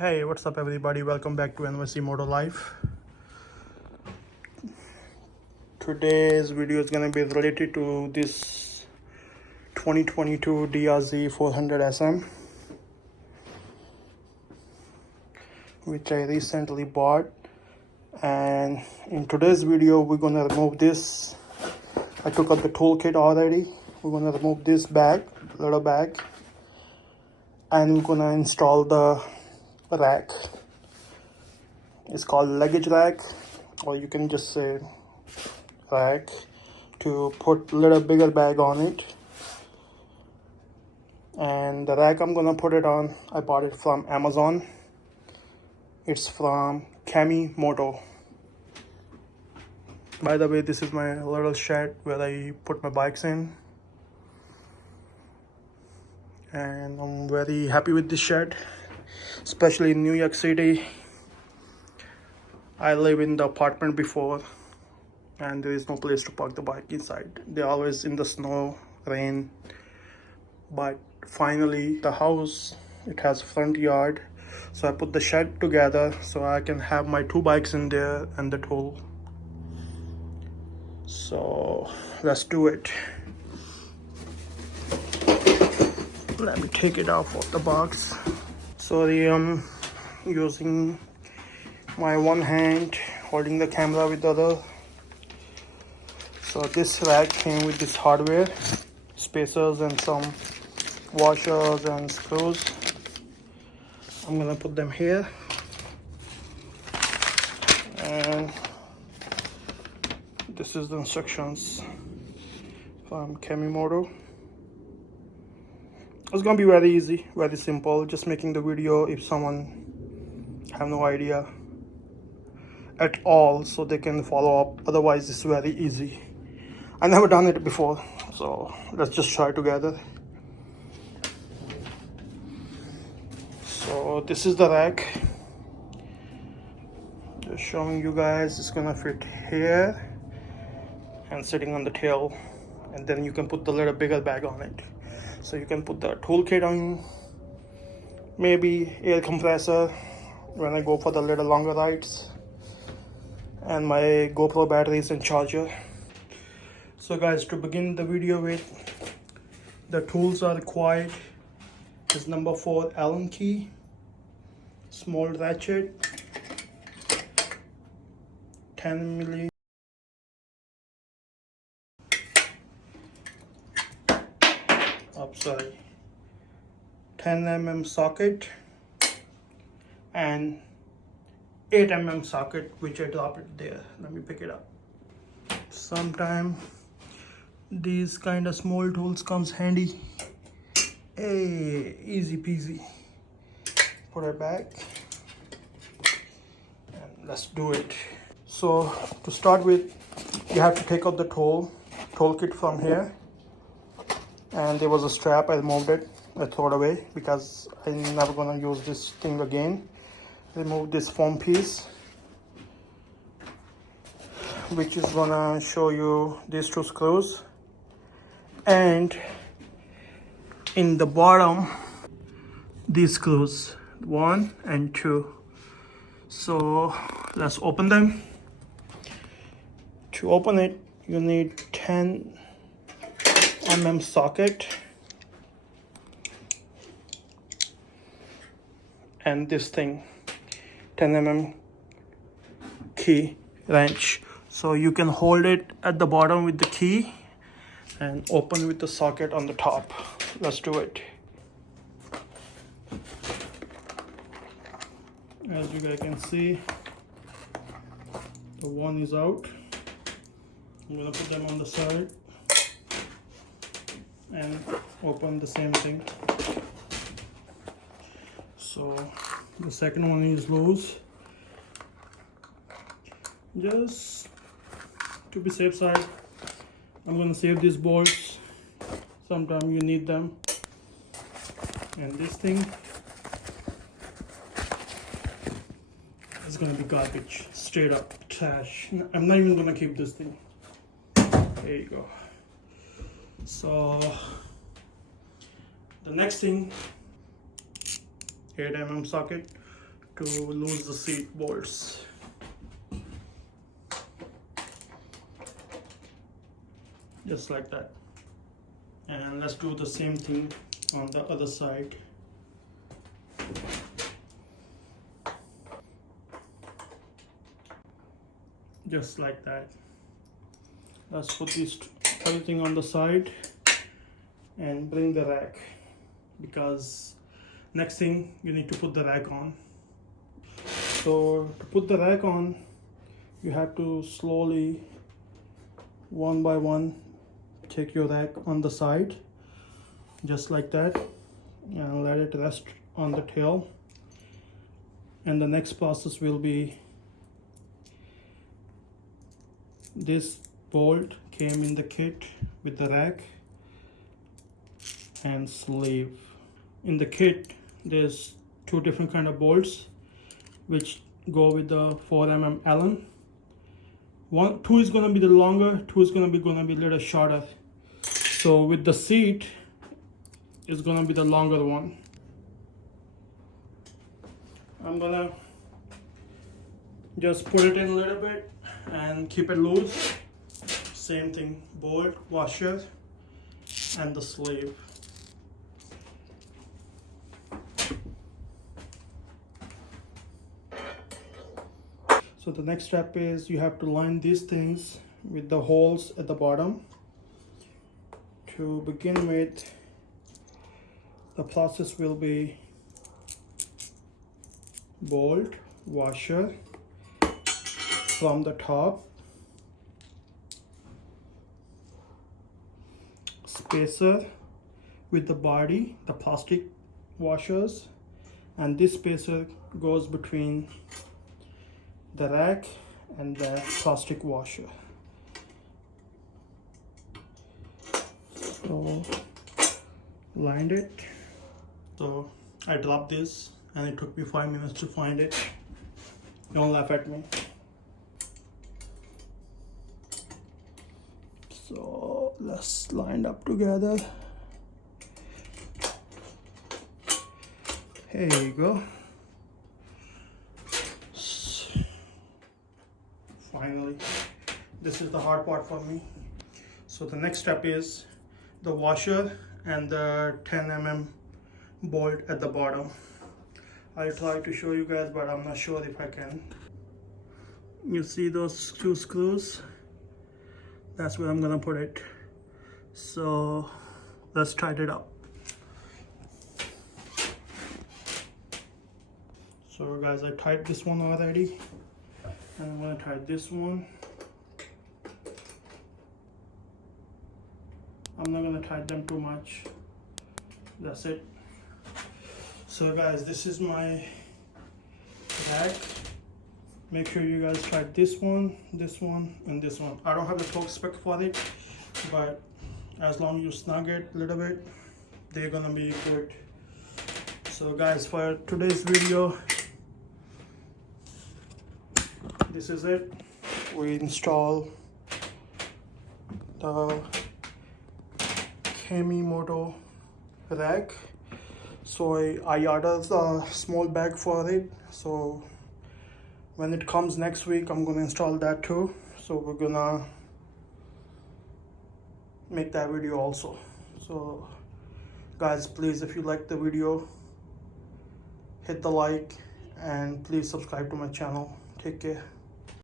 Hey, what's up everybody? Welcome back to Kemimoto Life. Today's video is gonna be related to this 2022 DRZ 400 SM, which I recently bought. And in today's video, we're gonna remove this. I took out the toolkit already. We're gonna remove this bag, little bag, and we're gonna install the rack. It's called luggage rack, or you can just say rack, to put a little bigger bag on it. And the rack I'm gonna put it on, I bought it from Amazon. It's from Kemimoto. By the way, this is my little shed where I put my bikes in, and I'm very happy with this shed, especially in New York City. I live in the apartment before, and there is no place to park the bike inside. They're always in the snow, rain. But finally, the house, it has front yard, so I put the shed together so I can have my two bikes in there and the tool. So let's do it. Let me take it out of the box. Sorry, I'm using my one hand holding the camera with the other. So this rack came with this hardware, spacers and some washers and screws. I'm gonna put them here, and this is the instructions from Kemimoto. It's gonna be very easy, very simple, just making the video if someone have no idea at all, so they can follow up. Otherwise it's very easy. I never done it before, so let's just try together. So this is the rack, just showing you guys. It's gonna fit here and sitting on the tail, and then you can put the little bigger bag on it, so you can put the toolkit on, maybe air compressor when I go for the little longer rides, and my GoPro batteries and charger. So guys, to begin the video with, the tools are required is number 4 Allen key, small ratchet, 10 mm, sorry, 10 mm socket, and 8 mm socket, which I dropped it there. Let me pick it up. Sometime these kind of small tools comes handy. Hey, easy peasy. Put it back and let's do it. So to start with, you have to take out the toolkit from here, and there was a strap. I removed it, I threw it away because I'm never gonna use this thing again. Remove this foam piece, which is gonna show you these 2 screws, and in the bottom these screws, 1 and 2. So let's open them. To open it, you need 10 mm socket and this thing, 10 mm key wrench. So you can hold it at the bottom with the key and open with the socket on the top. Let's do it. As you guys can see, the one is out. I'm gonna put them on the side and open the same thing. So the second one is loose. Just to be safe side, I'm gonna save these bolts. Sometimes you need them. And this thing is gonna be garbage, straight up trash. I'm not even gonna keep this thing. There you go. So the next thing, 8 mm socket. to lose the seat bolts. Just like that. And let's do the same thing on the other side. Just like that. Let's put this everything on the side and bring the rack, because next thing you need to put the rack on. So to put the rack on, you have to slowly, one by one, take your rack on the side, just like that, and let it rest on the tail. And the next process will be, this bolt came in the kit with the rack and sleeve. In the kit there's two different kind of bolts which go with the 4mm Allen. Two is gonna be the longer, two is gonna be a little shorter. So with the seat is gonna be the longer one. I'm gonna just put it in a little bit and keep it loose. Same thing, bolt, washer, and the sleeve. So the next step is you have to line these things with the holes at the bottom. To begin with, the process will be bolt, washer from the top, spacer with the body, the plastic washers, and this spacer goes between the rack and the plastic washer. So lined it. So I dropped this and it took me 5 minutes to find it. Don't laugh at me. So let's line up together. Here you go. Finally, this is the hard part for me. So the next step is the washer and the 10mm bolt at the bottom. I'll try to show you guys, but I'm not sure if I can. You see those two screws? That's where I'm gonna put it. So let's tighten it up. So guys, I tied this one already, and I'm gonna tie this one. I'm not gonna tie them too much. That's it. So guys, this is my rack. Make sure you guys try this one, and this one. I don't have the torque spec for it, but as long as you snug it a little bit, they're gonna be good. So guys, for today's video, this is it. We install the kemimoto rack. So I ordered a small bag for it, so when it comes next week I'm gonna install that too. So we're gonna make that video also. So guys, please, if you like the video, hit the like and please subscribe to my channel. Take care.